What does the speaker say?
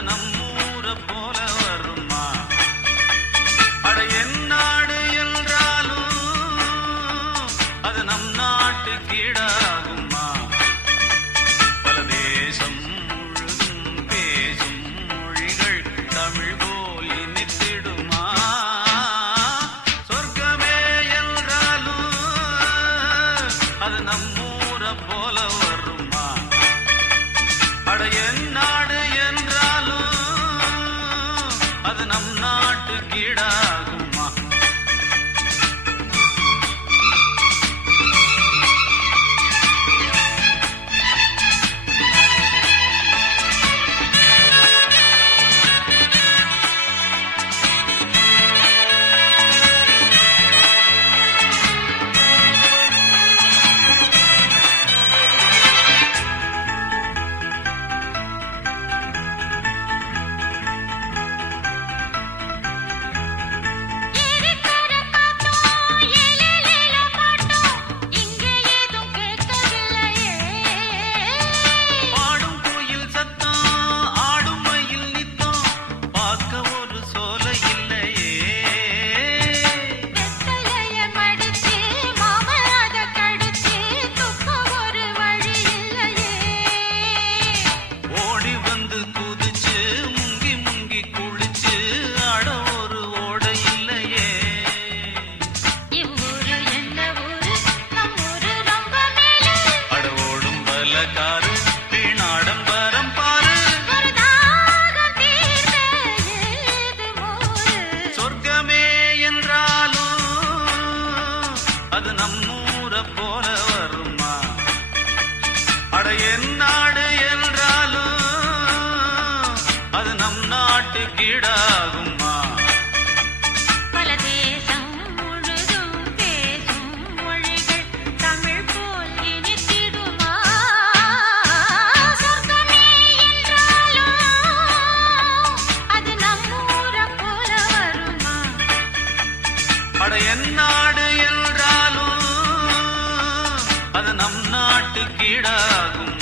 அது நம்மூர போல வருமா? அட என் நாடு என்றாலும் அது நம் நாட்டு கீழாகுமா? பல தேசம் முழுதும் பேசும் மொழிகள் தமிழ் போல் இனித்திடுமா? சொர்க்கமே என்றாலும் அது நம்மூர போல வருமா? அட என் நாடு என்றாலும் அது நம் நாட்டு கீழாகுமா? அது நம்மூர போல வருமா? அட என் நாடு என்றாலும் அது நம் நாட்டு கீழாகுமா? பல தேசம் முழுதும் பேசும் மொழிகள் தமிழ் போல் இனித்திடுமா? சொர்க்கமே என்றாலும் அது நம்மூர போல வருமா? அட என் நாடு என்றாலும் அது நம் நாட்டு கீழாகும்.